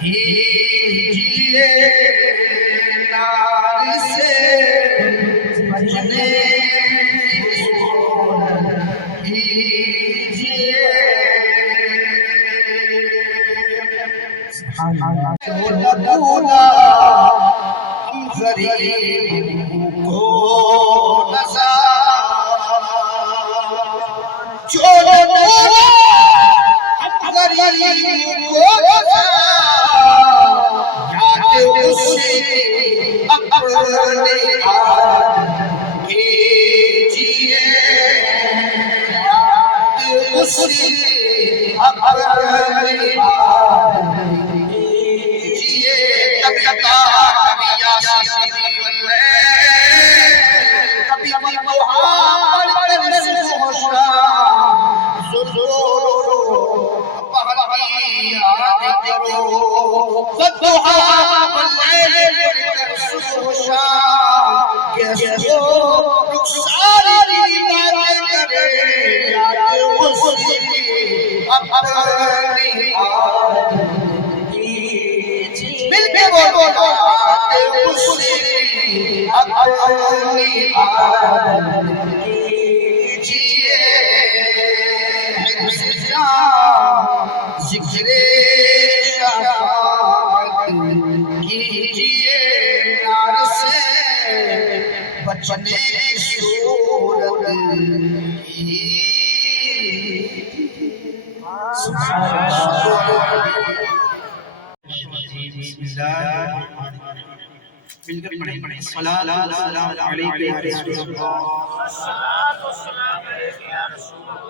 کیجئے نار سے بچنے کیجئے لگونا ہم غریب کو نظر جو لگونا ہم غریب کو نظر یاد اسے اپنے آدم کیجئے یاد اسے اپنے آدم کبھی یاسین کبھی محمد پہلوی یاد کرو والضحیٰ واللیل صبح و شام کیسو رخساری باتیں کرے یاد اسی اپنی آدم مل کے بولو یاد اسی اپنی آدم کیجئے حفظ جان ذکر شفاعت کیجئے نار سے بچنے کی صورت سبحان اللہ بسم اللہ مل کر پڑھیں الصلاۃ والسلام علیک یا رسول اللہ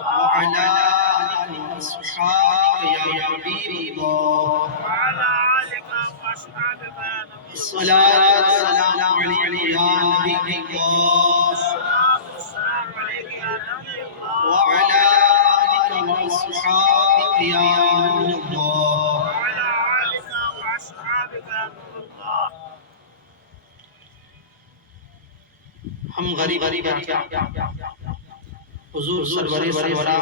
وعلی آلک واصحابک یا حبیب اللہ الصلاۃ والسلام علیک یا نبی اللہ وعلی آلک واصحابک یا نور اللہ ہم غریب حضور سرور سرورا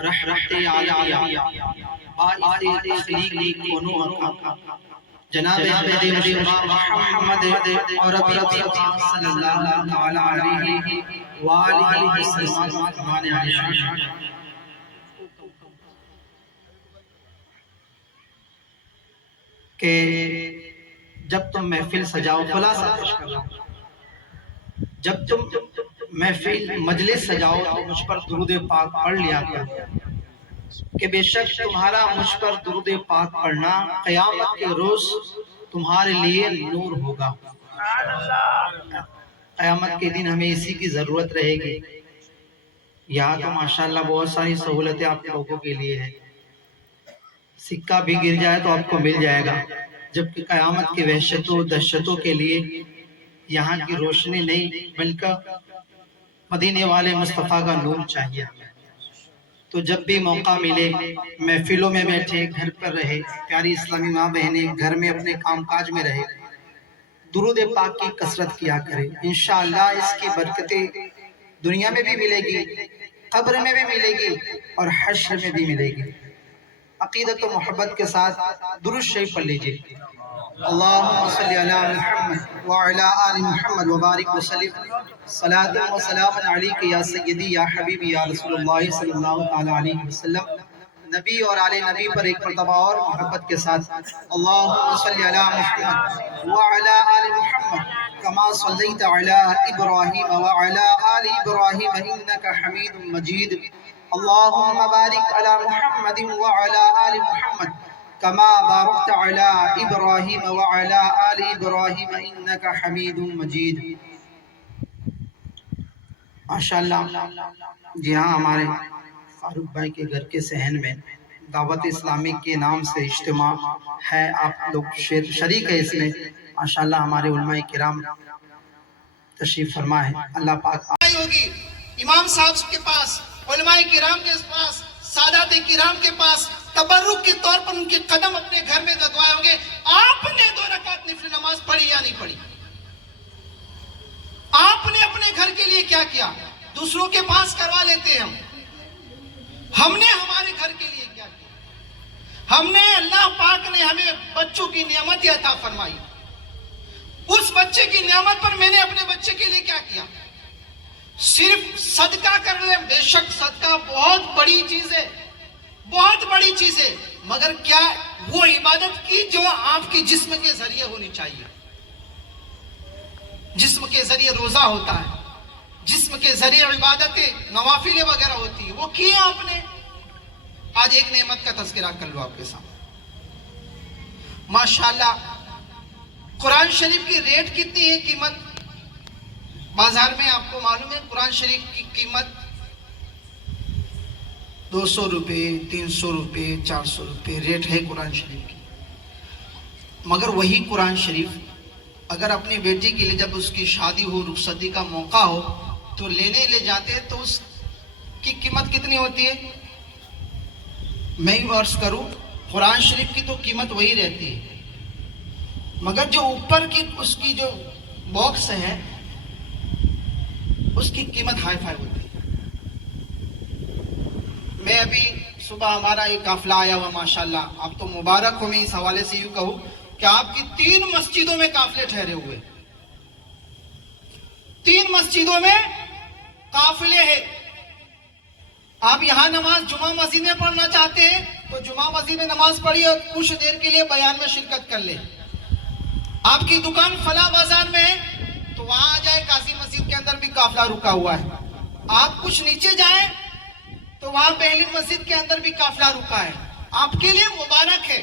رحمت عالیہ باعث تخلیق کونوں کا جناب احمد محمد اور ربی صلی اللہ تعالی علیہ وآلہ وسلم کہ جب تم محفل سجاؤ خلاصہ پیش کرو جب تم محفل مجلس سجاؤ تو مجھ پر درود پاک پڑھ لیا کرو کہ بے شک تمہارا مجھ پر درود پاک پڑھنا قیامت کے روز تمہارے لیے نور ہوگا قیامت کے دن ہمیں اسی کی ضرورت رہے گی یہاں تو ماشاءاللہ بہت ساری سہولتیں آپ لوگوں کے لیے ہیں سکہ بھی گر جائے تو آپ کو مل جائے گا جبکہ قیامت کے وحشتوں دہشتوں کے لیے یہاں کی روشنی نہیں بلکہ مدینے والے مصطفیٰ کا نور چاہیے تو جب بھی موقع ملے محفلوں میں بیٹھے گھر پر رہے پیاری اسلامی ماں بہنیں گھر میں اپنے کام کاج میں رہے درود پاک کی کثرت کیا کرے انشاءاللہ اس کی برکتیں دنیا میں بھی ملے گی قبر میں بھی ملے گی اور حشر میں بھی ملے گی عقیدت و محبت کے ساتھ درود شریف پڑھ لیجئے اللہم صلی علی محمد وعلی آل محمد وبارک وسلم صلاۃ و سلام علیک یا سیدی یا حبیبی یا رسول اللہ صلی اللہ علیہ وسلم نبی اور آل نبی پر ایک مرتبہ اور محبت کے ساتھ اللہم صلی علی محمد وعلی آل محمد کما صلیت علی ابراہیم وعلی آل ابراہیم انک حمید مجید اللہم بارک علی محمد وعلی آل محمد کما بارکت علی ابراہیم وعلی آل ابراہیم انک حمید مجید ماشاءاللہ جی ہاں ہمارے فاروق بھائی کے گھر کے صحن میں دعوت اسلامی کے نام سے اجتماع ہے آپ لوگ شریک ہے اس میں ماشاءاللہ ہمارے علماء کرام تشریف فرما ہے اللہ پاک ہوگی امام صاحب کے پاس علماء کرام کے پاس سادات کرام کے پاس تبرک کے طور پر ان کے قدم اپنے گھر میں ددوائے ہوں گے آپ نے 2 رکعت نفل نماز پڑھی یا نہیں پڑھی آپ نے اپنے گھر کے لیے کیا کیا دوسروں کے پاس کروا لیتے ہیں ہم نے ہمارے گھر کے لیے کیا کیا ہم نے اللہ پاک نے ہمیں بچوں کی نعمت عطا فرمائی. اس بچے کی نعمت پر میں نے اپنے بچے کے لیے کیا کیا؟ صرف صدقہ کر لیں. بے شک صدقہ بہت بڑی چیز ہے، بہت بڑی چیز ہے، مگر کیا وہ عبادت کی جو آپ کی جسم کے ذریعے ہونی چاہیے. جسم کے ذریعے روزہ ہوتا ہے، جسم کے ذریعے عبادتیں نوافل وغیرہ ہوتی ہے، وہ کیے آپ نے. آج ایک نعمت کا تذکرہ کر لو آپ کے سامنے. ماشاءاللہ قرآن شریف کی ریٹ کتنی ہے؟ قیمت بازار میں آپ کو معلوم ہے قرآن شریف کی قیمت 200 روپے، 300 روپے، 400 روپے ریٹ ہے قرآن شریف کی. مگر وہی قرآن شریف اگر اپنی بیٹی کے لیے جب اس کی شادی ہو، رخصتی کا موقع ہو تو لینے لے جاتے ہیں تو اس کی قیمت کتنی ہوتی ہے؟ میں ہی عرض کروں، قرآن شریف کی تو قیمت وہی رہتی ہے، مگر جو اوپر کی اس کی جو باکس ہے اس کی قیمت ہائی فائی ہوتی ہے. میں ابھی صبح ہمارا ایک قافلہ آیا ہوا ماشاءاللہ، اب تو مبارک ہو. میں اس حوالے سے یوں کہوں کہ آپ کی 3 مسجدوں میں قافلے ٹھہرے ہوئے، 3 مسجدوں میں قافلے ہیں. آپ یہاں نماز جمعہ مسجد میں پڑھنا چاہتے ہیں تو جمعہ مسجد میں نماز پڑھیے اور کچھ دیر کے لیے بیان میں شرکت کر لیں. آپ کی دکان فلاں بازار میں ہے تو وہاں آ جائے، قاضی مسجد کے اندر بھی قافلہ رکا ہوا ہے. آپ کچھ نیچے جائیں تو وہاں پہلی مسجد کے اندر بھی قافلہ رکا ہے. آپ کے لیے مبارک ہے.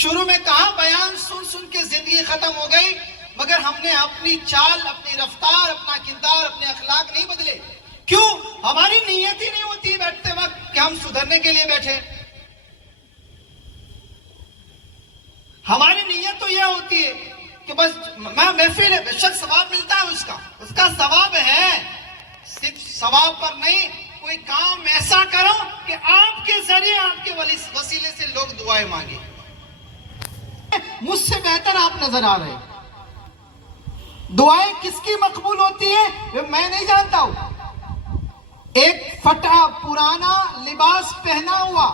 شروع میں کہا بیان سن سن کے زندگی ختم ہو گئی، مگر ہم نے اپنی چال، اپنی رفتار، اپنا کردار، اپنے اخلاق نہیں بدلے. کیوں؟ ہماری نیت ہی نہیں ہوتی بیٹھتے وقت کہ ہم سدھرنے کے لیے بیٹھے. ہماری نیت تو یہ ہوتی ہے کہ بس محفل ہے، بے شک ثواب ملتا ہے، اس کا ثواب ہے. صرف ثواب پر نہیں، کوئی کام ایسا کرو کہ آپ کے ذریعے، آپ کے وسیلے سے لوگ دعائیں مانگے. مجھ سے بہتر آپ نظر آ رہے ہیں. دعائیں کس کی مقبول ہوتی ہے میں نہیں جانتا ہوں. ایک پھٹا پرانا لباس پہنا ہوا،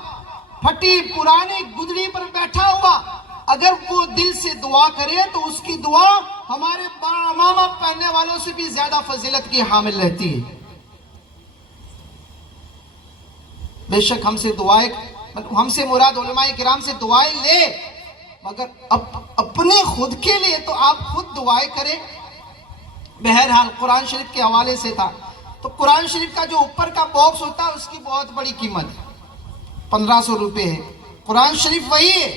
پھٹی پرانی گدڑی پر بیٹھا ہوا، اگر وہ دل سے دعا کرے تو اس کی دعا ہمارے امامہ پہننے والوں سے بھی زیادہ فضیلت کی حامل رہتی ہے. بے شک ہم سے دعائیں، ہم سے مراد علماء کرام سے دعائیں لے، مگر اپنے خود کے لیے تو آپ خود دعائیں کریں. بہرحال قرآن شریف کے حوالے سے تھا تو قرآن شریف کا جو اوپر کا باکس ہوتا ہے اس کی بہت بڑی قیمت ہے، 1500 روپے ہے. قرآن شریف وہی ہے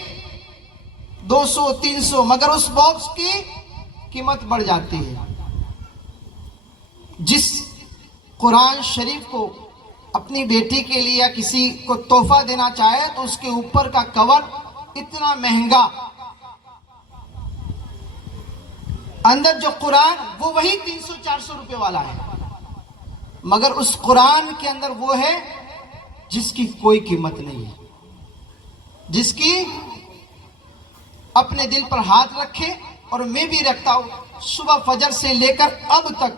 200 300، مگر اس باکس کی قیمت بڑھ جاتی ہے. جس قرآن شریف کو اپنی بیٹی کے لیے یا کسی کو تحفہ دینا چاہے تو اس کے اوپر کا کور اتنا مہنگا، اندر جو قرآن وہ وہی 300 400 روپے والا ہے، مگر اس قرآن کے اندر وہ ہے جس کی کوئی قیمت نہیں ہے. جس کی اپنے دل پر ہاتھ رکھے، اور میں بھی رکھتا ہوں، صبح فجر سے لے کر اب تک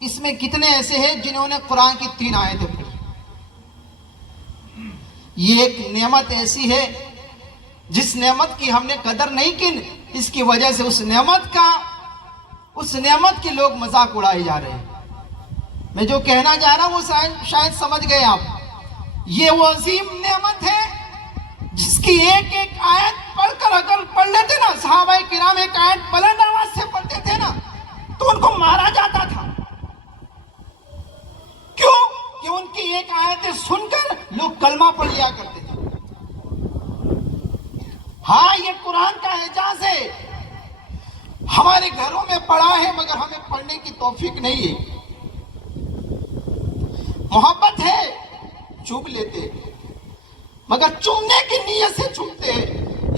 اس میں کتنے ایسے ہیں جنہوں نے قرآن کی 3 آیتیں پڑھی. یہ ایک نعمت ایسی ہے جس نعمت کی ہم نے قدر نہیں کی، اس کی وجہ سے اس نعمت کے لوگ مذاق اڑائے جا رہے ہیں. میں جو کہنا چاہ رہا ہوں وہ شاید سمجھ گئے آپ. یہ وہ عظیم نعمت ہے جس کی ایک ایک آیت پڑھ کر اگر پڑھ لیتے نا، صحابہ کرام ایک آیت بلند آواز سے پڑھتے تھے نا تو ان کو مارا جاتا تھا. کیوں؟ کہ ان کی ایک آیتیں سن کر لوگ کلمہ پڑھ لیا کرتے تھے. ہاں یہ قرآن کا اعجاز ہے، ہمارے گھروں میں پڑھا ہے مگر ہمیں پڑھنے کی توفیق نہیں ہے. محبت ہے چوم لیتے، مگر چومنے کی نیت سے چومتے ہیں.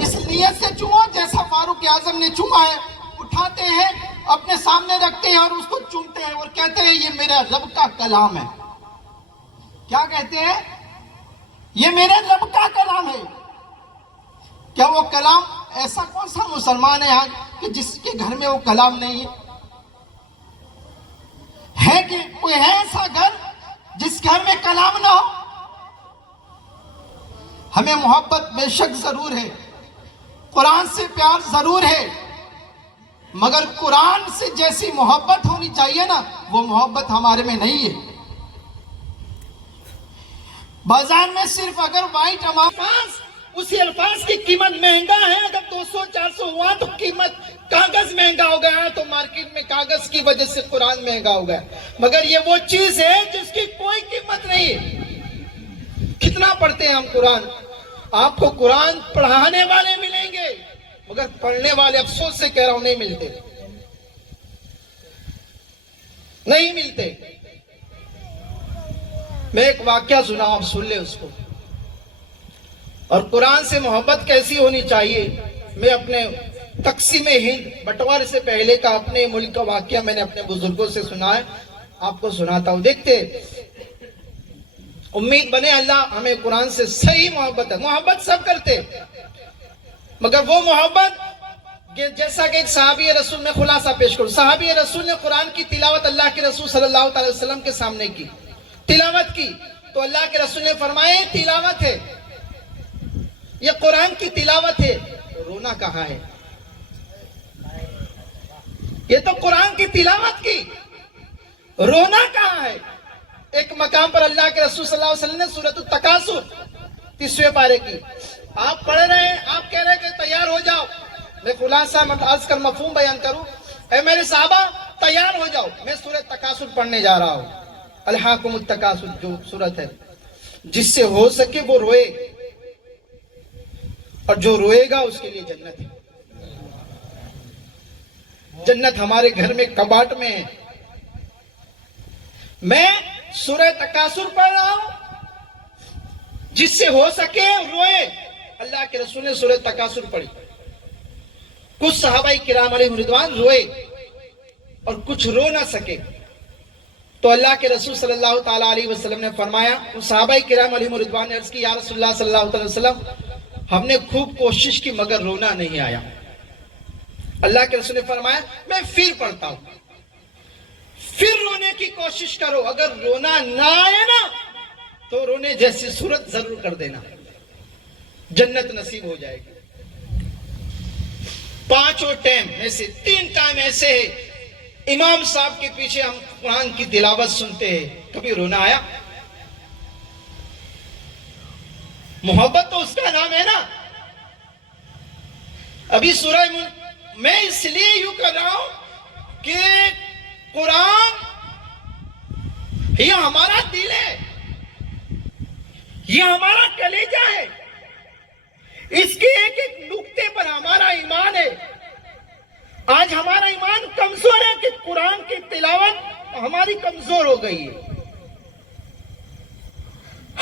اس نیت سے چومو جیسا فاروق اعظم نے چوما ہے. اٹھاتے ہیں، اپنے سامنے رکھتے ہیں اور اس کو چومتے ہیں اور کہتے ہیں یہ میرا رب کا کلام ہے. کیا کہتے ہیں؟ یہ میرے رب کا کلام ہے. کیا وہ کلام، ایسا کون سا مسلمان ہے یہاں کہ جس کے گھر میں وہ کلام نہیں ہے؟ کہ کوئی ہے ایسا گھر جس گھر میں کلام نہ ہو؟ ہمیں محبت بے شک ضرور ہے، قرآن سے پیار ضرور ہے، مگر قرآن سے جیسی محبت ہونی چاہیے نا وہ محبت ہمارے میں نہیں ہے۔ بازار میں صرف اگر وائٹ الفاظ، اسی الفاظ کی قیمت مہنگا ہے، اگر 200-400 ہوا تو قیمت کاغذ مہنگا ہو گیا ہے، تو مارکیٹ میں کاغذ کی وجہ سے قرآن مہنگا ہو گیا، مگر یہ وہ چیز ہے جس کی کوئی قیمت نہیں ہے۔ کتنا پڑھتے ہیں ہم قرآن؟ آپ کو قرآن پڑھانے والے ملیں گے مگر پڑھنے والے، افسوس سے کہہ رہا ہوں، نہیں ملتے، نہیں ملتے۔ میں ایک واقعہ سنا، آپ سن لیں اس کو۔ اور قرآن سے محبت کیسی ہونی چاہیے، میں اپنے تقسیم ہند بٹوارے سے پہلے کا اپنے ملک کا واقعہ میں نے اپنے بزرگوں سے سنا ہے، آپ کو سناتا ہوں۔ دیکھتے، امید بنے اللہ ہمیں قرآن سے صحیح محبت ہے۔ محبت سب کرتے، مگر وہ محبت جیسا کہ ایک صحابی رسول میں خلاصہ پیش کروں۔ صحابی رسول نے قرآن کی تلاوت اللہ کے رسول صلی اللہ علیہ وسلم کے سامنے کی، تلاوت کی، تو اللہ کے رسول نے فرمایا یہ تلاوت ہے، یہ قرآن کی تلاوت ہے، رونا کہاں ہے؟ یہ تو قرآن کی تلاوت کی، رونا کہاں ہے؟ ایک مقام پر اللہ کے رسول صلی اللہ علیہ وسلم نے سورۃ التکاثر 30ویں پارے کی، آپ پڑھ رہے ہیں، آپ کہہ رہے ہیں کہ تیار ہو جاؤ، میں خلاصہ عرض کر مفہوم بیان کروں، اے میرے صحابہ تیار ہو جاؤ، میں سورۃ تکاثر پڑھنے جا رہا ہوں۔ الہاکم التکاثر جو سورت ہے، جس سے ہو سکے وہ روئے، اور جو روئے گا اس کے لیے جنت ہے۔ جنت ہمارے گھر میں کباٹ میں ہے۔ میں سورہ تکاثر پڑھ رہا ہوں، جس سے ہو سکے روئے۔ اللہ کے رسول نے سورہ تکاثر پڑھی، کچھ صحابہ کرام علیہ رضوان روئے اور کچھ رو نہ سکے، تو اللہ کے رسول صلی اللہ تعالیٰ علیہ وسلم نے فرمایا، صحابہ کرام علیہ رضوان نے عرض کی، یا رسول اللہ صلی اللہ علیہ وسلم ہم نے خوب کوشش کی مگر رونا نہیں آیا۔ اللہ کے رسول نے فرمایا میں پھر پڑھتا ہوں، پھر رونے کی کوشش کرو، اگر رونا نہ آئے نا تو رونے جیسی صورت ضرور کر دینا، جنت نصیب ہو جائے گی۔ 5 ٹائم میں سے 3 ٹائم ایسے ہیں، امام صاحب کے پیچھے ہم قرآن کی تلاوت سنتے ہیں، کبھی رونا آیا؟ محبت تو اس کا نام ہے نا۔ ابھی سورہ میں اس لیے یوں کر رہا ہوں کہ قرآن یہ ہمارا دل ہے، یہ ہمارا کلیجہ ہے، اس کے ایک ایک نقطے پر ہمارا ایمان ہے۔ آج ہمارا ایمان کمزور ہے کہ قرآن کی تلاوت ہماری کمزور ہو گئی ہے۔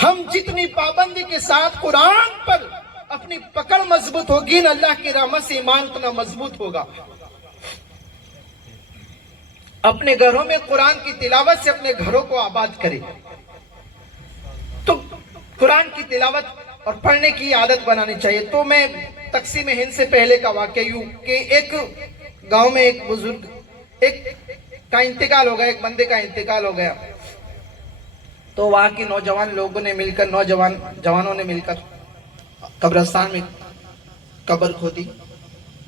ہم جتنی پابندی کے ساتھ قرآن پر اپنی پکڑ مضبوط ہوگی نا، اللہ کی رحمت سے ایمان اتنا مضبوط ہوگا۔ اپنے گھروں میں قرآن کی تلاوت سے اپنے گھروں کو آباد کرے، تو قرآن کی تلاوت اور پڑھنے کی عادت بنانی چاہیے۔ تو میں تقسیم ہند سے پہلے کا واقعہ یوں کہ ایک گاؤں میں ایک بزرگ کا انتقال ہو گیا، ایک بندے کا انتقال ہو گیا، تو وہاں کی نوجوان لوگوں نے مل کر، جوانوں نے مل کر قبرستان میں قبر کھودی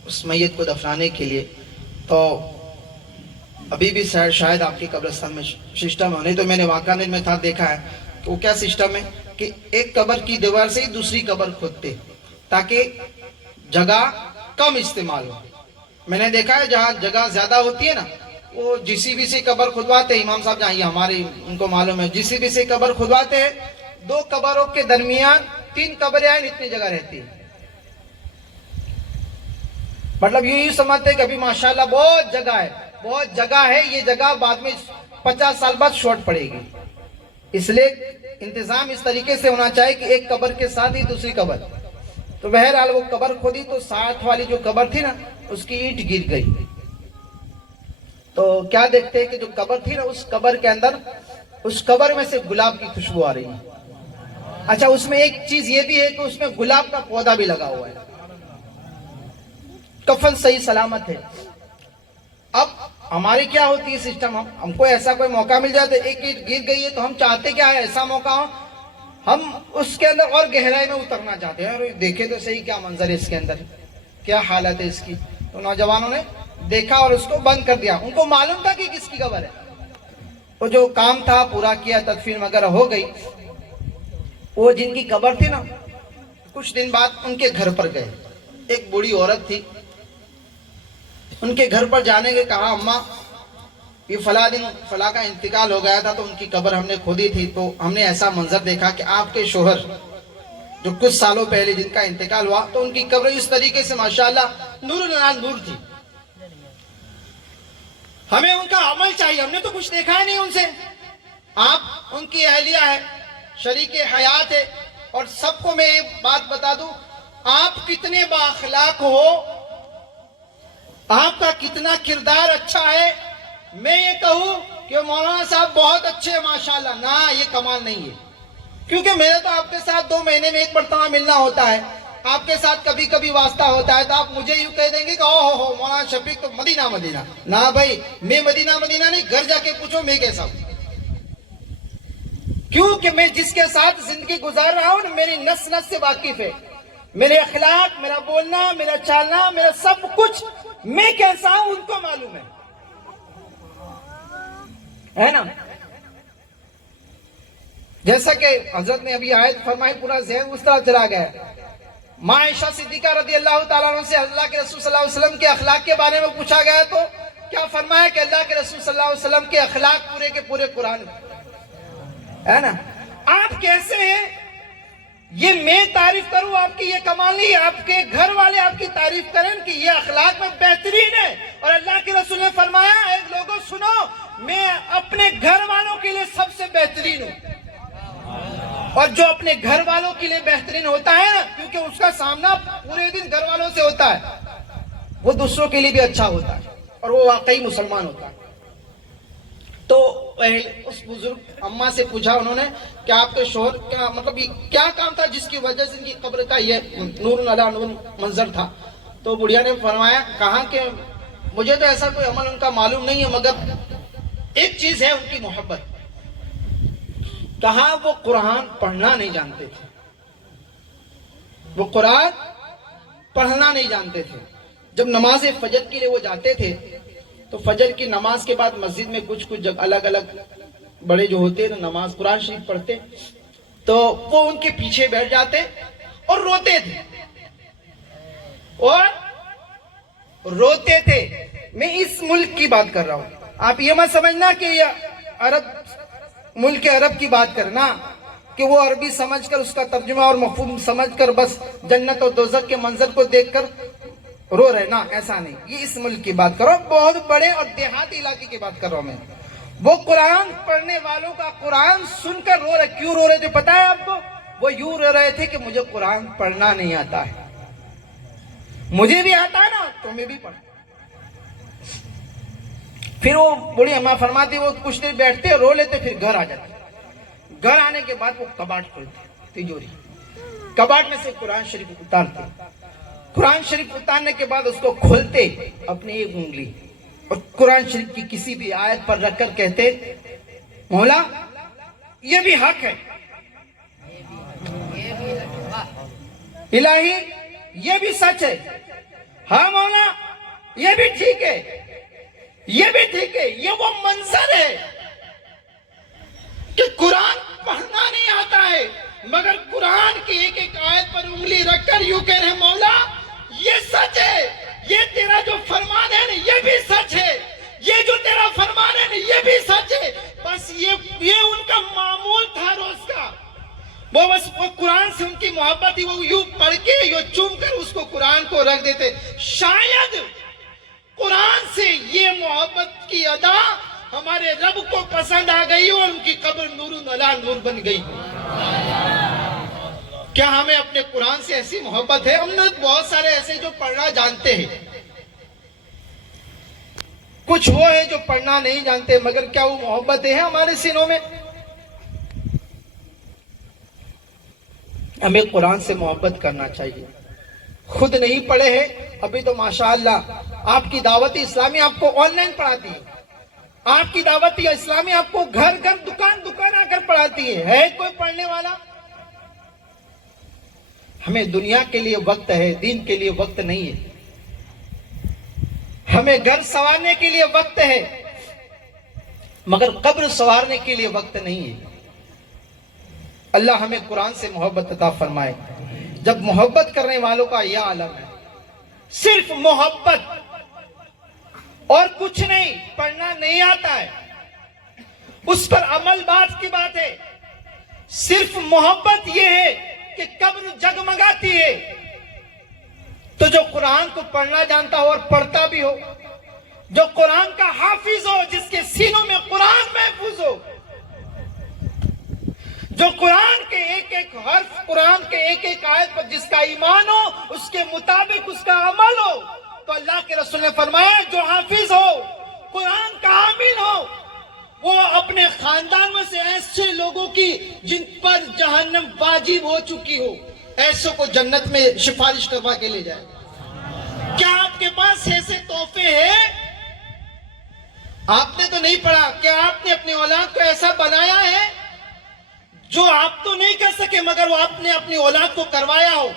اس میت کو دفنانے کے لیے۔ تو ابھی بھی شاید آپ کی قبرستان میں سسٹم ہے، نہیں تو میں نے واقعہ میں تھا دیکھا ہے، تو وہ کیا سسٹم ہے کہ ایک قبر کی دیوار سے ہی دوسری قبر کھودتے تاکہ جگہ کم استعمال ہو۔ میں نے دیکھا ہے جہاں جگہ زیادہ ہوتی ہے نا، وہ جی سی بی سے قبر کھدواتے، امام صاحب جہاں یہ ہمارے ان کو معلوم ہے، جی سی بی سے قبر کھدواتے ہیں، 2 قبروں کے درمیان 3 قبریں آئیں اتنی جگہ رہتی ہے۔ مطلب یوں سمجھتے کہ ابھی ماشاءاللہ بہت جگہ ہے، یہ جگہ بعد میں 50 سال بعد شارٹ پڑے گی، اس لیے انتظام اس طریقے سے ہونا چاہیے کہ ایک قبر کے ساتھ ہی دوسری قبر۔ تو بہرحال وہ قبر کھودی تو ساتھ والی جو قبر تھی نا اس کی اینٹ گر گئی، تو کیا دیکھتے ہیں کہ جو قبر تھی نا اس قبر کے اندر، اس قبر میں سے گلاب کی خوشبو آ رہی ہے۔ اچھا اس میں ایک چیز یہ بھی ہے کہ اس میں گلاب کا پودا بھی لگا ہوا ہے، کفن صحیح سلامت ہے۔ اب ہماری کیا ہوتی ہے سسٹم، ہم کو ایسا کوئی موقع مل جائے تو ایک اینٹ گر گئی ہے تو ہم چاہتے کیا ہے ایسا موقع ہو، ہم اس کے اندر اور گہرائی میں اترنا چاہتے ہیں، اور دیکھے تو صحیح کیا منظر ہے اس کے اندر، کیا حالت ہے اس کی۔ تو نوجوانوں نے دیکھا اور اس کو بند کر دیا۔ ان کو معلوم تھا کہ کس کی قبر ہے، وہ جو کام تھا پورا کیا، تدفین وغیرہ ہو گئی۔ وہ جن کی قبر تھی نا، کچھ دن بعد ان کے گھر پر گئے۔ ایک بوڑھی عورت تھی، ان کے گھر پر جانے کے کہا اماں یہ فلاں دن فلاں کا انتقال ہو گیا تھا، تو ان کی قبر ہم نے کھودی تھی، تو ہم نے ایسا منظر دیکھا کہ آپ کے شوہر جو کچھ سالوں پہلے جن کا انتقال ہوا، تو ان کی قبر اس طریقے سے ماشاءاللہ نور نور تھی۔ ہمیں ان کا عمل چاہیے، ہم نے تو کچھ دیکھا ہی نہیں ان سے۔ آپ ان کی اہلیہ ہے، شریک حیات ہے، اور سب کو میں ایک بات بتا دوں، آپ کتنے بااخلاق ہو، آپ کا کتنا کردار اچھا ہے، میں یہ کہوں کہ مولانا صاحب بہت اچھے ہیں ماشاءاللہ، نہ یہ کمال نہیں ہے۔ کیونکہ میرے تو آپ کے ساتھ 2 مہینے میں ایک مرتبہ ملنا ہوتا ہے، آپ کے ساتھ کبھی کبھی واسطہ ہوتا ہے، تو آپ مجھے یوں کہہ دیں گے کہ اوہ ہو مولانا شفیق تو مدینہ مدینہ۔ نہ بھائی، میں مدینہ مدینہ نہیں، گھر جا کے پوچھو میں کیسا ہوں۔ کیونکہ میں جس کے ساتھ زندگی گزار رہا ہوں، میری نس نس سے واقف ہے، میرے اخلاق، میرا بولنا، میرا چالنا، میرا سب کچھ، میں کیسا ہوں ان کو معلوم ہے نا۔ جیسا کہ حضرت نے ابھی آیت فرمائی، پورا ذہن اس طرح چلا گیا۔ ماں عائشہ صدیقہ رضی اللہ تعالیٰ عنہ سے اللہ کے رسول صلی اللہ علیہ وسلم کے اخلاق کے بارے میں پوچھا گیا، تو کیا فرمایا کہ اللہ کے رسول صلی اللہ علیہ وسلم کے اخلاق پورے کے پورے قرآن ہے نا۔ آپ کیسے ہیں یہ میں تعریف کروں آپ کی یہ کمال نہیں، آپ کے گھر والے آپ کی تعریف کریں کہ یہ اخلاق میں بہترین ہے۔ اور اللہ کے رسول نے فرمایا، اے لوگوں سنو، میں اپنے گھر والوں کے لیے سب سے بہترین ہوں۔ اور جو اپنے گھر والوں کے لیے بہترین ہوتا ہے نا، کیونکہ اس کا سامنا پورے دن گھر والوں سے ہوتا ہے، وہ دوسروں کے لیے بھی اچھا ہوتا ہے، اور وہ واقعی مسلمان ہوتا ہے۔ تو اس بزرگ اماں سے پوچھا انہوں نے کہ آپ کے شوہر کا مطلب کیا کام تھا جس کی وجہ سے ان کی قبر کا یہ نور علی نور منظر تھا۔ تو بڑھیا نے فرمایا، کہا کہ مجھے تو ایسا کوئی عمل ان کا معلوم نہیں ہے، مگر ایک چیز ہے ان کی محبت۔ کہا وہ قرآن پڑھنا نہیں جانتے تھے، وہ قرآن پڑھنا نہیں جانتے تھے۔ جب نماز فجر کے لیے وہ جاتے تھے تو فجر کی نماز کے بعد مسجد میں کچھ جگہ الگ الگ بڑے جو ہوتے تو نماز قرآن شریف پڑھتے، تو وہ ان کے پیچھے بیٹھ جاتے اور روتے تھے، اور روتے تھے۔ میں اس ملک کی بات کر رہا ہوں، آپ یہ مت سمجھنا کہ یہ عرب ملک عرب کی بات کرنا کہ وہ عربی سمجھ کر اس کا ترجمہ اور مفہوم سمجھ کر بس جنت اور دوزخ کے منظر کو دیکھ کر رو رہے، نا ایسا نہیں۔ یہ اس ملک کی بات کر رہا ہوں، بہت بڑے اور دیہاتی علاقے کی بات کر رہا ہوں میں۔ وہ قرآن پڑھنے والوں کا قرآن سن کر رو رہے، کیوں رو رہے تھے پتا ہے آپ کو؟ وہ یوں رو رہے تھے کہ مجھے قرآن پڑھنا نہیں آتا ہے، مجھے بھی آتا ہے نا تو میں بھی پڑھتا۔ پھر وہ بڑی اماں فرماتی، وہ کچھ دیر بیٹھتے رو لیتے، پھر گھر آ جاتے۔ گھر آنے کے بعد وہ کباڑ کھولتے، تجوری، کباڑ میں سے قرآن شریف اتارتے، قرآن شریف اتارنے کے بعد اس کو کھولتے اپنی ایک انگلی، اور قرآن شریف کی کسی بھی آیت پر رکھ کر کہتے، مولا یہ بھی حق ہے، الہی یہ بھی سچ ہے، ہاں مولا یہ بھی ٹھیک ہے، یہ بھی ٹھیک ہے۔ یہ وہ منظر ہے کہ قرآن پڑھنا نہیں آتا ہے، مگر قرآن کی ایک ایک آیت پر انگلی رکھ کر یوں کہہ رہے ہیں، مولا یہ سچ ہے، یہ تیرا جو فرمان ہے نا یہ بھی سچ ہے، یہ جو تیرا فرمان ہے نا یہ بھی سچ ہے۔ بس یہ ان کا معمول تھا روز کا، وہ بس وہ قرآن سے ان کی محبت تھی، وہ یوں پڑھ کے یوں چوم کر اس کو قرآن کو رکھ دیتے۔ شاید قرآن سے یہ محبت کی ادا ہمارے رب کو پسند آ گئی اور ان کی قبر نور علی نور بن گئی۔ کیا ہمیں اپنے قرآن سے ایسی محبت ہے؟ ہم نے بہت سارے ایسے جو پڑھنا جانتے ہیں، کچھ وہ ہے جو پڑھنا نہیں جانتے، مگر کیا وہ محبت ہے ہمارے سینوں میں؟ ہمیں قرآن سے محبت کرنا چاہیے۔ خود نہیں پڑھے ہیں ابھی تو ماشاءاللہ آپ کی دعوت اسلامی آپ کو آن لائن پڑھاتی ہے، آپ کی دعوت اسلامی آپ کو گھر گھر دکان دکان آ کر پڑھاتی ہے کوئی پڑھنے والا؟ ہمیں دنیا کے لیے وقت ہے، دین کے لیے وقت نہیں ہے. ہمیں گھر سنوارنے کے لیے وقت ہے مگر قبر سنوارنے کے لیے وقت نہیں ہے. اللہ ہمیں قرآن سے محبت عطا فرمائے. جب محبت کرنے والوں کا یہ عالم ہے، صرف محبت اور کچھ نہیں، پڑھنا نہیں آتا ہے، اس پر عمل باز کی بات ہے. صرف محبت یہ ہے کہ قبر جگمگاتی ہے. تو جو قرآن کو پڑھنا جانتا ہو اور پڑھتا بھی ہو، جو قرآن کا حافظ ہو، جس کے سینوں میں قرآن محفوظ ہو، جو قرآن کے ایک ایک حرف، قرآن کے ایک ایک آیت پر جس کا ایمان ہو، اس کے مطابق اس کا عمل ہو، تو اللہ کے رسول نے فرمایا جو حافظ ہو، قرآن کا عامل ہو، وہ اپنے خاندان میں سے ایسے لوگوں کی جن پر جہنم واجب ہو چکی ہو، ایسوں کو جنت میں سفارش کروا کے لے جائے. کیا آپ کے پاس ایسے تحفے ہیں؟ آپ نے تو نہیں پڑھا. کیا آپ نے اپنی اولاد کو ایسا بنایا ہے جو آپ تو نہیں کر سکے مگر وہ آپ نے اپنی اولاد کو کروایا ہو،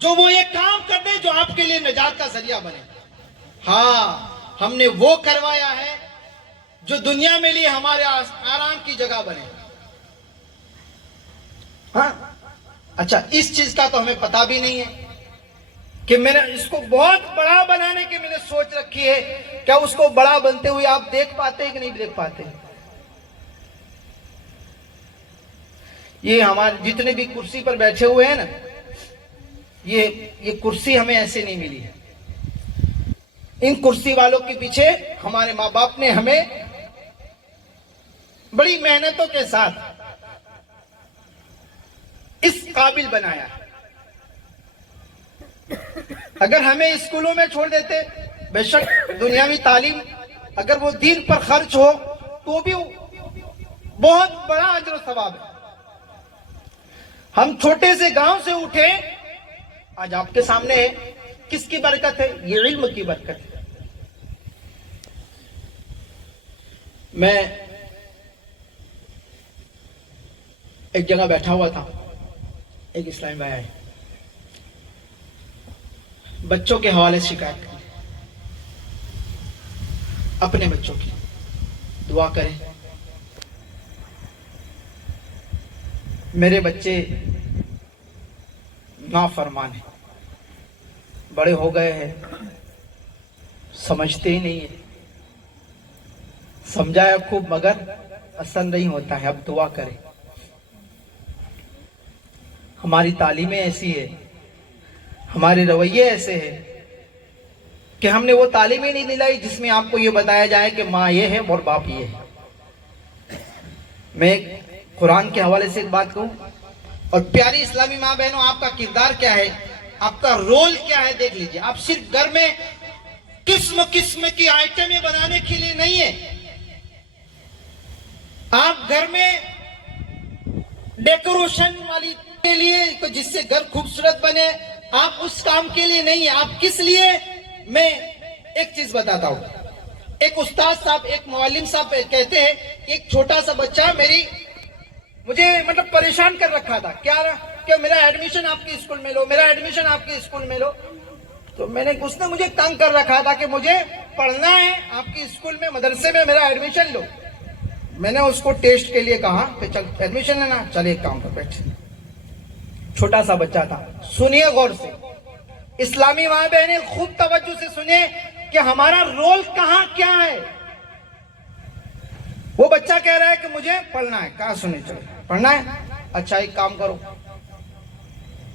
جو وہ یہ کام کر دے جو آپ کے لیے نجات کا ذریعہ بنے؟ ہاں، ہم نے وہ کروایا ہے جو دنیا میں لیے ہمارے آرام کی جگہ بنے. ہاں اچھا، اس چیز کا تو ہمیں پتہ بھی نہیں ہے کہ میں نے اس کو بہت بڑا بنانے کی میں نے سوچ رکھی ہے. کیا اس کو بڑا بنتے ہوئے آپ دیکھ پاتے ہیں کہ نہیں دیکھ پاتے؟ یہ ہمارے جتنے بھی کرسی پر بیٹھے ہوئے ہیں نا، یہ کرسی ہمیں ایسے نہیں ملی ہے. ان کرسی والوں کے پیچھے ہمارے ماں باپ نے ہمیں بڑی محنتوں کے ساتھ اس قابل بنایا. اگر ہمیں اسکولوں میں چھوڑ دیتے، بے شک دنیاوی تعلیم اگر وہ دین پر خرچ ہو تو بھی بہت بڑا اجر و ثواب ہے. ہم چھوٹے سے گاؤں سے اٹھے، آج آپ کے سامنے ہے. کس کی برکت ہے؟ یہ علم کی برکت ہے. میں ایک جگہ بیٹھا ہوا تھا، ایک اسلامی بھائی آئے، بچوں کے حوالے سے شکایت کریں، اپنے بچوں کی دعا کریں. میرے بچے نافرمان ہیں، بڑے ہو گئے ہیں، سمجھتے ہی نہیں ہیں. سمجھایا خوب مگر اثر نہیں ہوتا ہے. اب دعا کریں. ہماری تعلیمیں ایسی ہے، ہمارے رویے ایسے ہیں کہ ہم نے وہ تعلیمیں نہیں دلائی جس میں آپ کو یہ بتایا جائے کہ ماں یہ ہے اور باپ یہ ہے. میں قرآن کے حوالے سے ایک بات کہوں، اور پیاری اسلامی ماں بہنوں، آپ کا کردار کیا ہے، آپ کا رول کیا ہے، دیکھ لیجئے. آپ صرف گھر میں قسم قسم کی آئٹمیں بنانے کے لیے نہیں ہے. آپ گھر میں ڈیکوریشن والی کے لیے جس سے گھر خوبصورت بنے، آپ اس کام کے لیے نہیں ہے. آپ کس لیے؟ میں ایک چیز بتاتا ہوں. ایک استاد صاحب، ایک معلم صاحب کہتے ہیں ایک چھوٹا سا بچہ مجھے پریشان کر رکھا تھا. کیا کہ میرا ایڈمیشن آپ کی اسکول میں لو، میرا ایڈمیشن آپ کی اسکول میں لو. تو اس نے مجھے تنگ کر رکھا تھا کہ مجھے پڑھنا ہے آپ کی اسکول میں، مدرسے میں میرا ایڈمیشن لو. میں نے اس کو ٹیسٹ کے لیے کہا کہ چل ایڈمیشن لینا، چل ایک کام پر بیٹھ. چھوٹا سا بچہ تھا. سنیے غور سے، اسلامی ماں بہنیں خوب توجہ سے سنیں کہ ہمارا رول کہاں کیا ہے. وہ بچہ کہہ رہا ہے کہ مجھے پڑھنا ہے. کہا سنیں، چلو پڑھنا ہے. اچھا ایک کام کرو،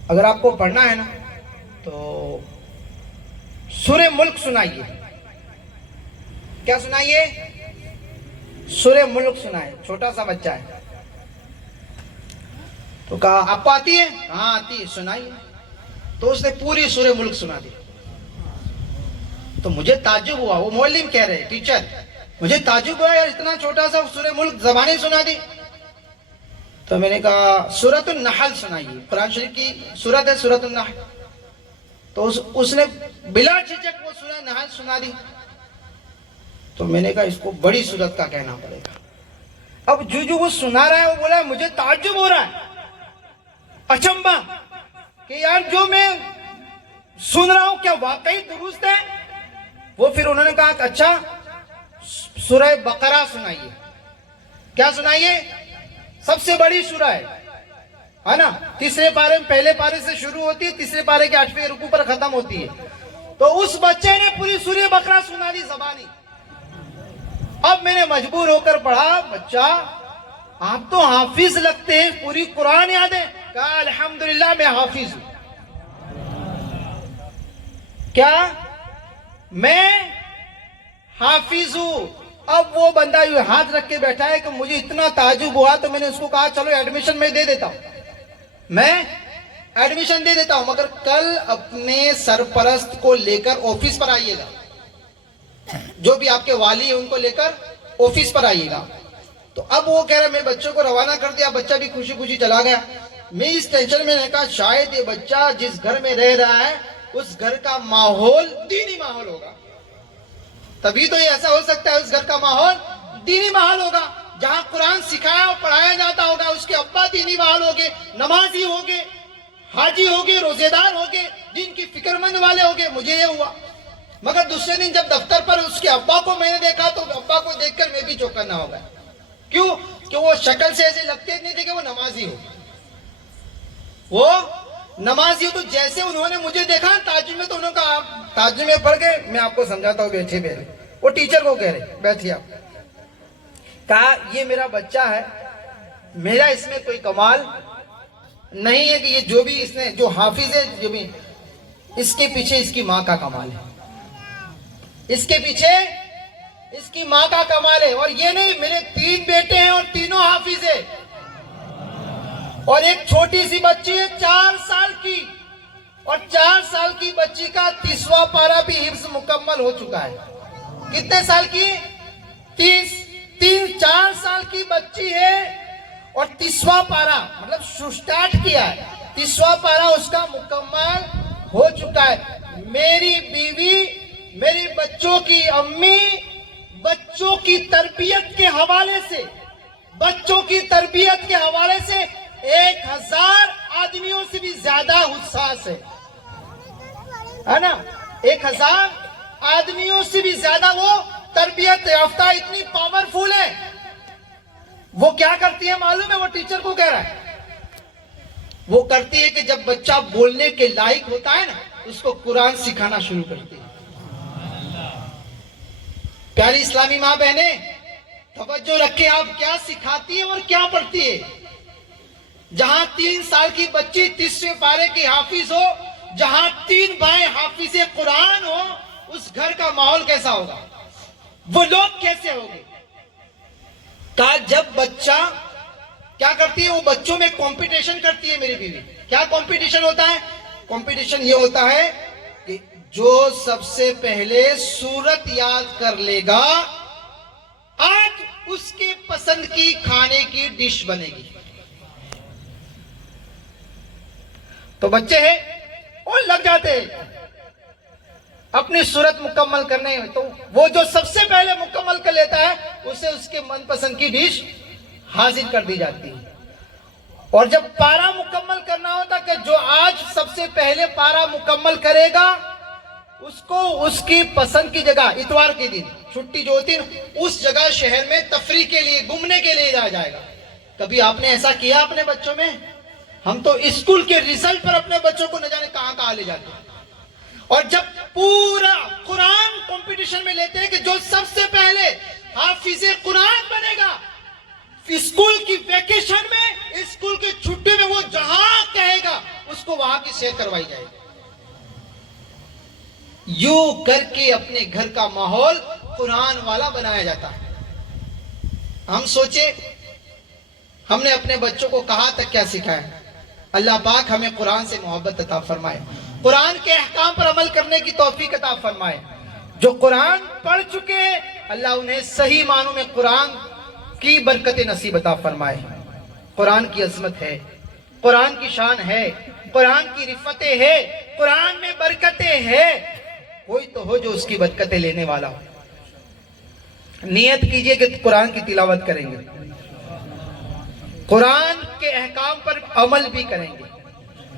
اگر آپ کو پڑھنا ہے نا تو سورہ ملک سنائیے. کیا سنائیے؟ سورہ ملک سنائے. چھوٹا سا بچہ ہے. تو کہا آپ کو آتی ہے؟ ہاں آتی ہے، سنائیے. تو اس نے پوری سورہ ملک سنا دی. تو مجھے تعجب ہوا. وہ معلم کہہ رہے، ٹیچر، مجھے تعجب ہوا یار اتنا چھوٹا سا سورہ ملک زبانی سنا دی. تو میں نے کہا سورۃ النحل سنائیے. قرآن شریف کی سورت ہے سورۃ النحل. تو اس نے بلا جھجک وہ سورہ نحل سنا دی. تو میں نے کہا اس کو بڑی سورت کا کہنا پڑے گا. اب جو وہ سنا رہا ہے وہ بولا مجھے تعجب ہو رہا ہے، اچنبا. کہ یار جو میں سن رہا ہوں کیا واقعی درست ہے؟ وہ پھر انہوں نے کہا کہ اچھا سورہ بقرہ سنائیے. کیا سنائیے؟ سب سے بڑی سورہ ہے نا, تیسرے پارے میں, پہلے پارے سے شروع ہوتی ہے, تیسرے پارے کے 8ویں رکوع پر ختم ہوتی ہے. تو اس بچے نے پوری سورہ بقرہ سنا دی زبانی. اب میں نے مجبور ہو کر پڑھا, بچہ آپ تو حافظ لگتے ہیں, پوری قرآن یاد ہے؟ کہا الحمدللہ میں حافظ ہوں. کیا میں حافظ ہوں؟ اب وہ بندہ یہ ہاتھ رکھ کے بیٹھا ہے کہ مجھے اتنا تعجب ہوا, تو میں نے اس کو کہا چلو ایڈمیشن میں دے دیتا ہوں, میں ایڈمیشن دے دیتا ہوں, مگر کل اپنے سرپرست کو لے کر آفس پر آئیے گا, جو بھی آپ کے والی ہیں ان کو لے کر آفس پر آئیے گا. تو اب وہ کہہ رہا میں بچوں کو روانہ کر دیا, بچہ بھی خوشی خوشی چلا گیا. میں اس ٹینشن میں نے کہا شاید یہ بچہ جس گھر میں رہ رہا ہے اس گھر کا ماحول دینی ماحول ہوگا, تبھی تو یہ ایسا ہو سکتا ہے اس گھر کا ماحول دینی ماحول ہوگا, جہاں قرآن سکھایا اور پڑھایا جاتا ہوگا. اس کے ابا دینی ماحول ہوگے, نمازی ہوگے, حاجی ہوگے, روزے دار ہوگے, دین کی فکر مند والے ہوگے. مجھے یہ ہوا, مگر دوسرے دن جب دفتر پر اس کے ابا کو میں نے دیکھا تو ابا کو دیکھ کر میں بھی چوکنا ہو گیا. کیوں؟ کہ وہ شکل سے ایسے لگتے نہیں تھے کہ وہ نمازی ہو, وہ نمازی ہو. تو جیسے انہوں نے مجھے دیکھا تعجب میں, تو انہوں نے کہا آپ تعجب میں پڑ گئے, میں آپ کو سمجھاتا ہوں, بیٹھے بیٹھے. وہ ٹیچر کو کہہ رہے بیٹھیے آپ. کہا یہ میرا بچہ ہے, میرا اس میں کوئی کمال نہیں ہے کہ یہ جو بھی اس نے جو حافظ ہے, جو بھی اس کے پیچھے اس کی ماں کا کمال ہے, اس کے پیچھے اس کی ماں کا کمال ہے. اور یہ نہیں, میرے 3 بیٹے ہیں اور تینوں حافظ ہیں, اور ایک چھوٹی سی بچی ہے 4 سال کی, اور 4 سال کی بچی کا 30واں پارہ بھی حفظ مکمل ہو چکا ہے. کتنے سال کی؟ 4 سال کی بچی ہے اور 30واں پارہ مطلب سٹارٹ کیا ہے, 30واں پارہ اس کا مکمل ہو چکا ہے. میری بیوی, میری بچوں کی امی, بچوں کی تربیت کے حوالے سے, بچوں کی تربیت کے حوالے سے 1000 آدمیوں سے بھی زیادہ حساس ہے نا, 1000 آدمیوں سے بھی زیادہ وہ تربیت یافتہ, اتنی پاورفل ہے. وہ کیا کرتی ہے معلوم ہے؟ وہ ٹیچر کو کہہ رہا ہے, وہ کرتی ہے کہ جب بچہ بولنے کے لائق ہوتا ہے نا, اس کو قرآن سکھانا شروع کرتی ہے. پیاری اسلامی ماں بہنیں توجہ رکھیں, آپ کیا سکھاتی ہے اور کیا پڑھتی ہے. جہاں 3 سال کی بچی 30ویں پارے کی حافظ ہو, جہاں 3 بھائی حافظ قرآن ہو, اس گھر کا ماحول کیسا ہوگا, وہ لوگ کیسے ہوں گے. کہا جب بچہ کیا کرتی ہے, وہ بچوں میں کمپٹیشن کرتی ہے میری بیوی. کیا کمپٹیشن ہوتا ہے؟ کمپٹیشن یہ ہوتا ہے کہ جو سب سے پہلے سورت یاد کر لے گا, آج اس کے پسند کی کھانے کی ڈش بنے گی. تو بچے ہیں وہ لگ جاتے ہیں اپنی صورت مکمل کرنے میں, تو وہ جو سب سے پہلے مکمل کر لیتا ہے اسے اس کے من پسند کی ڈش حاضر کر دی جاتی ہے. اور جب پارہ مکمل کرنا ہوتا کہ جو آج سب سے پہلے پارہ مکمل کرے گا اس کو اس کی پسند کی جگہ اتوار کے دن چھٹی جو ہوتی ہے اس جگہ شہر میں تفریح کے لیے, گھومنے کے لیے جایا جائے گا. کبھی آپ نے ایسا کیا اپنے بچوں میں؟ ہم تو اسکول کے ریزلٹ پر اپنے بچوں کو نہ جانے کہاں کہاں لے جاتے ہیں. اور جب پورا قرآن کمپٹیشن میں لیتے ہیں کہ جو سب سے پہلے حافظ قرآن بنے گا, اسکول کی ویکیشن میں, اسکول کی چھٹی میں وہ جہاں کہے گا اس کو وہاں کی سیر کروائی جائے گی. یوں کر کے اپنے گھر کا ماحول قرآن والا بنایا جاتا ہے. ہم سوچے ہم نے اپنے بچوں کو کہاں تک کیا سکھایا. اللہ پاک ہمیں قرآن سے محبت عطا فرمائے, قرآن کے احکام پر عمل کرنے کی توفیق عطا فرمائے. جو قرآن پڑھ چکے ہیں اللہ انہیں صحیح معنوں میں قرآن کی برکت نصیب عطا فرمائے. قرآن کی عظمت ہے, قرآن کی شان ہے, قرآن کی رفتیں ہے, قرآن میں برکتیں ہے. کوئی تو ہو جو اس کی برکتیں لینے والا ہو. نیت کیجئے کہ قرآن کی تلاوت کریں گے, قرآن کے احکام پر عمل بھی کریں گے,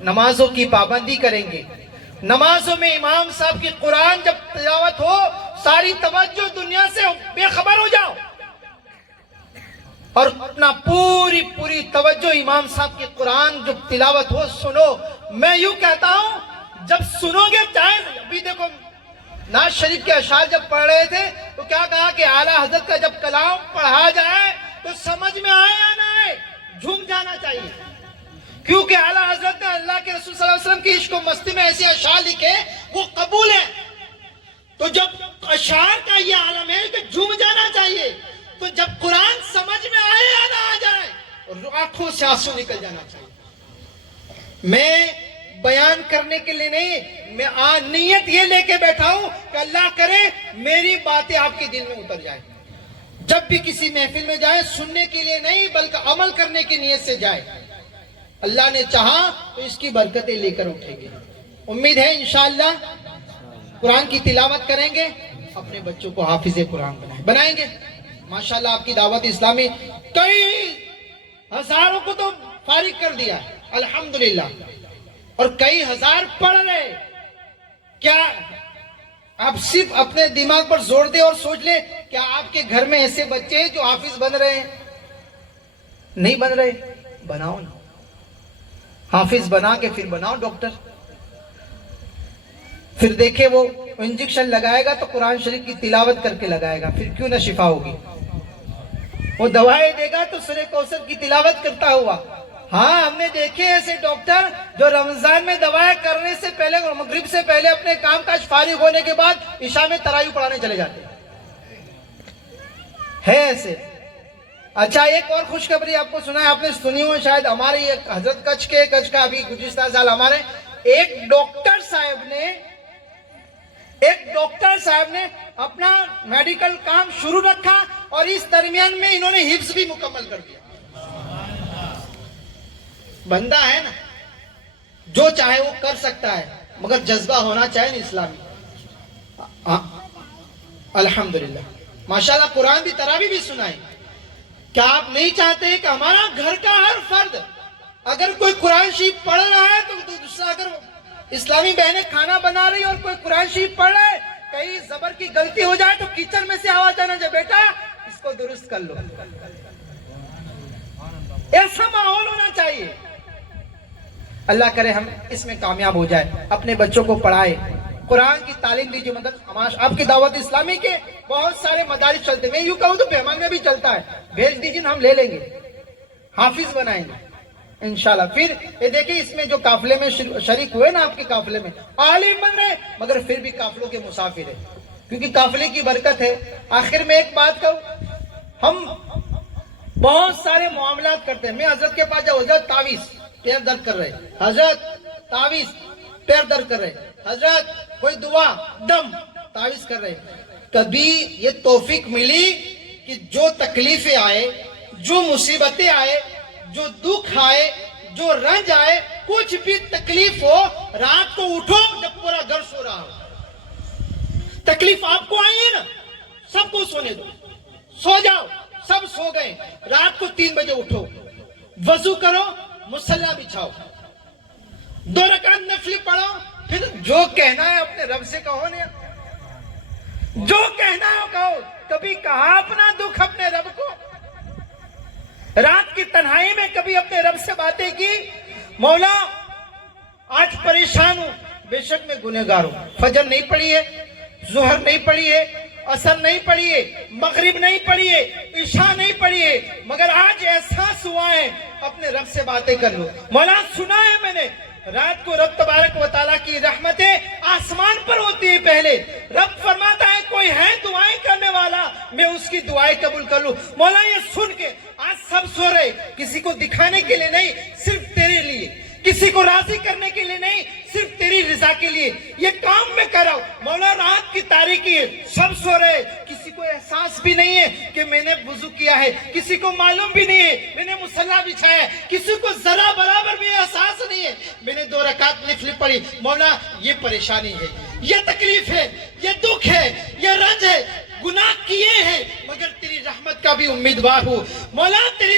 نمازوں کی پابندی کریں گے. نمازوں میں امام صاحب کی قرآن جب تلاوت ہو ساری توجہ دنیا سے بے خبر ہو جاؤ اور اپنا پوری توجہ امام صاحب کی قرآن جب تلاوت ہو سنو. میں یوں کہتا ہوں جب سنو گے چاہے ابھی دیکھو ناز شریف کے اشعار جب پڑھ رہے تھے تو کیا کہا کہ اعلیٰ حضرت کا جب کلام پڑھا جائے تو سمجھ میں آئے یا نہ آئے جھوم جانا چاہیے, کیونکہ اعلیٰ حضرت نے اللہ کے رسول صلی اللہ علیہ وسلم کی عشق و مستی میں ایسے اشعار لکھے وہ قبول ہیں. تو جب اشعار کا یہ عالم ہے کہ جھوم جانا چاہیے, تو جب قرآن سمجھ میں آئے یا نہ آ جائے اور آنکھوں سے آنسو نکل جانا چاہیے. میں بیان کرنے کے لیے نہیں, میں نیت یہ لے کے بیٹھا ہوں کہ اللہ کرے میری باتیں آپ کے دل میں اتر جائیں. جب بھی کسی محفل میں جائے سننے کے لیے نہیں بلکہ عمل کرنے کی نیت سے جائے. اللہ نے چاہا تو اس کی برکتیں لے کر اٹھیں گے. امید ہے انشاءاللہ قرآن کی تلاوت کریں گے, اپنے بچوں کو حافظ قرآن بنائیں گے. ماشاءاللہ آپ کی دعوت اسلامی کئی ہزاروں کو تو فارغ کر دیا الحمدللہ, اور کئی ہزار پڑھ رہے. کیا آپ صرف اپنے دماغ پر زور دے اور سوچ لے کیا آپ کے گھر میں ایسے بچے ہیں جو حافظ بن رہے ہیں؟ نہیں بن رہے, بناؤ نا. حافظ بنا کے پھر بناؤ ڈاکٹر. پھر دیکھیں وہ انجیکشن لگائے گا تو قرآن شریف کی تلاوت کر کے لگائے گا, پھر کیوں نہ شفا ہوگی. وہ دوائیں دے گا تو سورہ کوثر کی تلاوت کرتا ہوا. ہاں ہم نے دیکھے ایسے ڈاکٹر جو رمضان میں دوائیں کرنے سے پہلے مغرب سے پہلے اپنے کام کاج فارغ ہونے کے بعد عشاء میں تراویح پڑھانے چلے جاتے ہیں ایسے. اچھا ایک اور خوشخبری آپ کو سنا ہے, آپ نے سنی ہو شاید, ہمارے یہ حضرت کچھ کا ابھی گزشتہ سال ہمارے ایک ڈاکٹر صاحب نے اپنا میڈیکل کام شروع رکھا اور اس درمیان میں انہوں نے حفظ بھی مکمل کر دیا. بندہ ہے نا, جو چاہے وہ کر سکتا ہے مگر جذبہ ہونا چاہے نا اسلامی. الحمدللہ ماشاءاللہ قرآن بھی تراویح بھی سنائیں. کیا آپ نہیں چاہتے کہ ہمارا گھر کا ہر فرد اگر کوئی قرآن شریف پڑھ رہا ہے تو دوسرا, اگر اسلامی بہنیں کھانا بنا رہی اور کوئی قرآن شریف پڑھ رہا ہے, کہیں زبر کی غلطی ہو جائے تو کچن میں سے آواز آنا جائے بیٹا اس کو درست کر لو. ایسا ماحول ہونا چاہیے. اللہ کرے ہم اس میں کامیاب ہو جائے. اپنے بچوں کو پڑھائے, قرآن کی تعلیم دیجیے. مطلب آپ کی دعوت اسلامی کے بہت سارے مدارس چلتے, میں یوں کہوں تو پیمان میں بھی چلتا ہے, بھیج دیجیے ہم لے لیں گے, حافظ بنائیں گے انشاءاللہ. پھر یہ دیکھیں اس میں جو قافلے میں شریک ہوئے نا آپ کے قافلے میں عالم بن رہے مگر پھر بھی قافلوں کے مسافر ہیں, کیونکہ قافلے کی برکت ہے. آخر میں ایک بات کہوں, ہم بہت سارے معاملات کرتے ہیں. میں حضرت کے پاس جاؤ, حضرت تعویذ پیر درد کر رہے, حضرت تعویذ پیر درد کر رہے, حضرت کوئی دعا دم تعویذ کر رہے. کبھی یہ توفیق ملی کہ جو تکلیفیں آئے, جو مصیبتیں آئے, جو دکھ آئے, جو رنج آئے, کچھ بھی تکلیف ہو, رات کو اٹھو جب پورا گھر سو رہا ہو. تکلیف آپ کو آئی ہے نا, سب کو سونے دو, سو جاؤ, سب سو گئے, رات کو 3 بجے اٹھو, وضو کرو, مصلی بچھاؤ, 2 رکعت نفلی پڑھو, پھر جو کہنا ہے اپنے رب سے کہو نا, جو کہنا ہے کہو. کبھی کہا اپنا دکھ اپنے رب کو, رات کی تنہائی میں کبھی اپنے رب سے باتیں کی, مولا آج پریشان ہوں, بے شک میں گنہگار ہوں, فجر نہیں پڑھی ہے, ظہر نہیں پڑھی ہے, عصر نہیں پڑھی ہے, مغرب نہیں پڑھی ہے, عشاء نہیں پڑھی ہے, مگر آج احساس ہوا ہے اپنے رب سے باتیں کر لوں. مولا سنا ہے میں نے رات کو رب تبارک و تعالیٰ کی رحمتیں آسمان پر ہوتی ہے. پہلے رب فرماتا ہے کوئی ہے دعائیں کرنے والا, میں اس کی دعائیں قبول کر لوں. مولا یہ سن کے آج سب سو رہے, کسی کو دکھانے کے لیے نہیں, صرف تیرے لیے, کسی کو راضی کرنے کے لیے نہیں, صرف تیری رضا کے لیے یہ کام میں کر رہا ہوں. مولا رات کی تاریکی ہے, سب سو رہے, کسی کو احساس بھی نہیں ہے کہ میں نے وضو کیا ہے, کسی کو معلوم بھی نہیں ہے میں نے مصلی بچھایا ہے, کسی کو ذرا برابر بھی احساس نہیں ہے میں نے 2 رکعت نفلی پڑھی. مولا یہ پریشانی ہے, یہ تکلیف ہے, یہ دکھ ہے, یہ رنج ہے, گناہ کیے ہیں مگر تیری رحمت کا بھی امیدوار ہوں. مولا تیری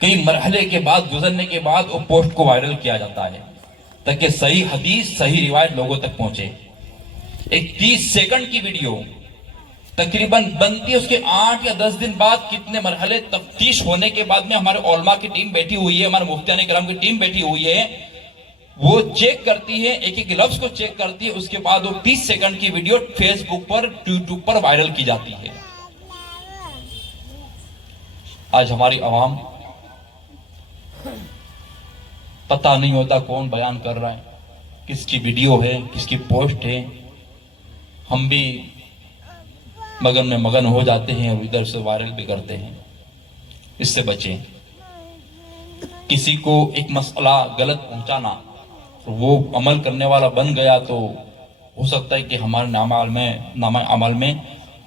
کئی مرحلے کے بعد گزرنے کے بعد وہ پوسٹ کو وائرل کیا جاتا ہے تاکہ صحیح حدیث صحیح روایت لوگوں تک پہنچے. ایک 30 سیکنڈ کی ویڈیو تقریباً بنتی ہے، اس کے 8 یا 10 دن بعد کتنے مرحلے تفتیش ہونے کے بعد میں ہمارے علماء کی ٹیم بیٹھی ہوئی ہے، ہمارے مفتیان کرام کی ٹیم بیٹھی ہوئی ہے، وہ چیک کرتی ہے، ایک ایک لفظ کو چیک کرتی ہے، اس کے بعد وہ 30 سیکنڈ کی ویڈیو فیس بک پر یوٹیوب پر وائرل کی جاتی ہے. آج ہماری عوام پتہ نہیں ہوتا کون بیان کر رہا ہے، کس کی ویڈیو ہے، کس کی پوسٹ ہے. ہم بھی مگن میں مگن ہو جاتے ہیں اور ادھر سے وائرل بھی کرتے ہیں. اس سے بچیں. کسی کو ایک مسئلہ غلط پہنچانا، وہ عمل کرنے والا بن گیا تو ہو سکتا ہے کہ ہمارے نامہ عمل میں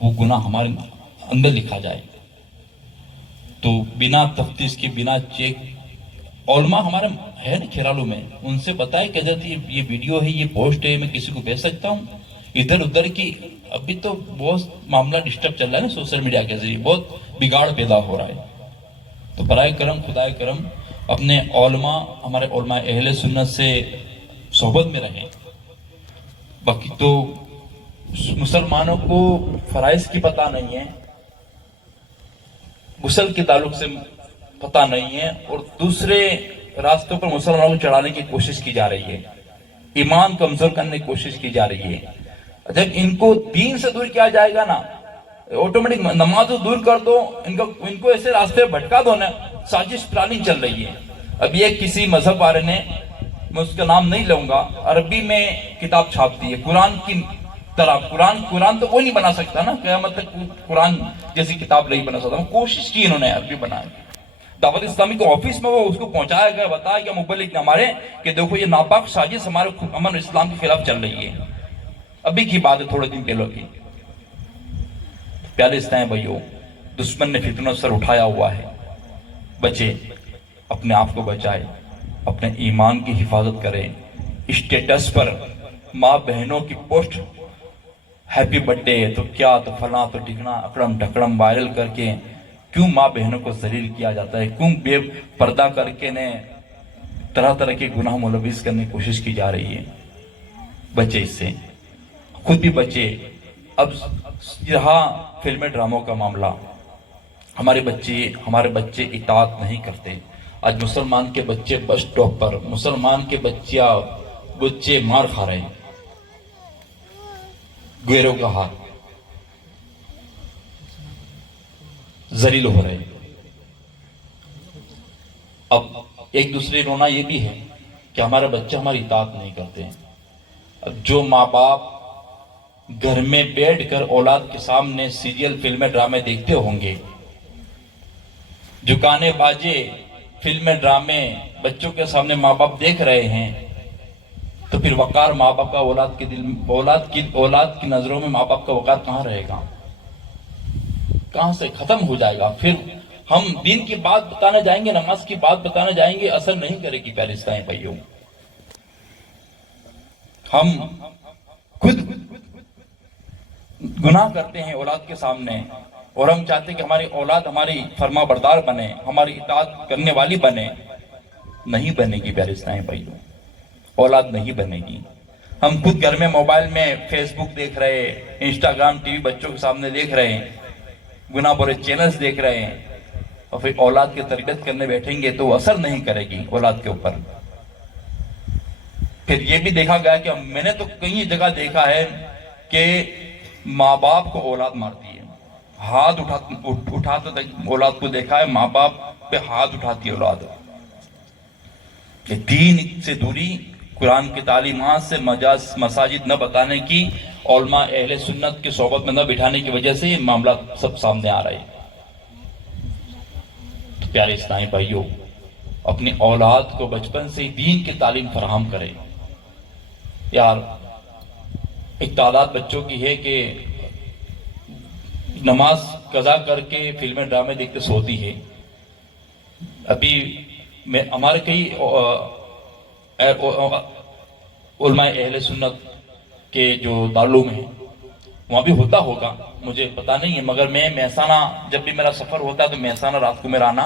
وہ گناہ ہمارے اندر لکھا جائے. تو بنا تفتیش کے، بنا چیک، علماء ہمارے ہے نا کھیرالو میں، ان سے بتائے کہ حضرت یہ ویڈیو ہے، یہ پوسٹ ہے، میں کسی کو بھیج سکتا ہوں؟ ادھر ادھر کی ابھی تو بہت معاملہ ڈسٹرب چل رہا ہے نا سوشل میڈیا کے ذریعے، بہت بگاڑ پیدا ہو رہا ہے. تو برائے کرم، خدائے کرم، اپنے علماء، ہمارے علماء اہل سنت سے صحبت میں رہیں. باقی تو مسلمانوں کو فرائض کی پتہ نہیں ہے، غسل کے تعلق سے پتہ نہیں ہے، اور دوسرے راستوں پر مسلمانوں کو چڑھانے کی کوشش کی جا رہی ہے، ایمان کمزور کرنے کی کوشش کی جا رہی ہے. جب ان کو دین سے دور کیا جائے گا نا، آٹومیٹک نماز تو دور کر دو، ان کو ایسے راستے بھٹکا دو نا. سازش پلاننگ چل رہی ہے. ابھی ایک کسی مذہب والے نے، میں اس کا نام نہیں لوں گا، عربی میں کتاب چھاپ دی ہے قرآن کی طرح. قرآن تو کوئی نہیں بنا سکتا نا، قیامت تک قرآن جیسی کتاب نہیں بنا سکتا. کوشش کی انہوں نے عربی بنانے کی. دعوت اسلامی کے آفس میں وہ اس کو پہنچایا گیا، بتایا گیا مبلغ نے ہمارے کہ دیکھو یہ ناپاک سازش ہمارے امن اسلام کے خلاف چل رہی ہے. ابھی کی بات ہے، تھوڑے دن پہلے کی. پیارے اسلام بھائیو، دشمن نے فتنوں سر اٹھایا ہوا ہے. بچے، اپنے آپ کو بچائے، اپنے ایمان کی حفاظت کریں. اسٹیٹس پر ماں بہنوں کی پوسٹ، ہیپی برتھ ڈے تو کیا تو فلاں تو ٹھکنا، اکڑم ڈھکڑم وائرل کر کے کیوں ماں بہنوں کو ذلیل کیا جاتا ہے؟ کیوں بے پردہ کر کے طرح طرح کے گناہ ملوث کرنے کی کوشش کی جا رہی ہے؟ بچے اس سے، خود بھی بچے. اب یہاں فلم ڈراموں کا معاملہ، ہمارے بچے اطاعت نہیں کرتے. آج مسلمان کے بچے بس اسٹاپ پر، مسلمان کے بچے مار کھا رہے ہیں، گیروں کا ہاتھ، ذلیل ہو رہے ہیں. اب ایک دوسرے رونا یہ بھی ہے کہ ہمارے بچے ہماری اطاعت نہیں کرتے ہیں. اب جو ماں باپ گھر میں بیٹھ کر اولاد کے سامنے سیریل، فلمیں، ڈرامے دیکھتے ہوں گے، جو گانے باجے، فلمیں، ڈرامے بچوں کے سامنے ماں باپ دیکھ رہے ہیں، تو پھر وقار ماں باپ کا اولاد کی نظروں میں ماں باپ کا وقار کہاں رہے گا؟ کہاں سے ختم ہو جائے گا؟ پھر ہم دین کی بات بتانے جائیں گے، نماز کی بات بتانے جائیں گے، اثر نہیں کرے گی. پیارے اسلامی بھائیوں، ہم خود گناہ کرتے ہیں اولاد کے سامنے، اور ہم چاہتے ہیں کہ ہماری اولاد ہماری فرما بردار بنے، ہماری اطاعت کرنے والی بنے. نہیں بنے گی پیارے اسلامی بھائیوں، اولاد نہیں بنے گی. ہم خود گھر میں موبائل میں فیس بک دیکھ رہے، انسٹاگرام، ٹی وی بچوں کے سامنے دیکھ رہے ہیں، گناہ برے چینلز دیکھ رہے ہیں، اور پھر اولاد کی تربیت کرنے بیٹھیں گے تو وہ اثر نہیں کرے گی اولاد کے اوپر. پھر یہ بھی دیکھا گیا کہ میں نے تو کئی جگہ دیکھا ہے کہ ماں باپ کو اولاد مارتی ہے، ہاتھ اٹھاتے اولاد کو دیکھا ہے، ماں باپ پہ ہاتھ اٹھاتی ہے اولاد. کہ دین سے دوری، قرآن کی تعلیمات سے مساجد نہ بتانے کی، علماء اہل سنت کی صحبت میں نہ بٹھانے کی وجہ سے یہ معاملہ سب سامنے آ رہے ہیں. تو پیارے اسلامی بھائیوں، اپنی اولاد کو بچپن سے دین کی تعلیم فراہم کریں. یار ایک تعداد بچوں کی ہے کہ نماز قضا کر کے فلمیں ڈرامے دیکھتے سوتی ہے. ابھی ہمارے کئی علماء اہل سنت کے جو دارالعلوم ہیں وہاں بھی ہوتا ہوگا، مجھے پتا نہیں ہے، مگر میں مہسانہ جب بھی میرا سفر ہوتا ہے تو مہسانہ رات کو میرا آنا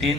3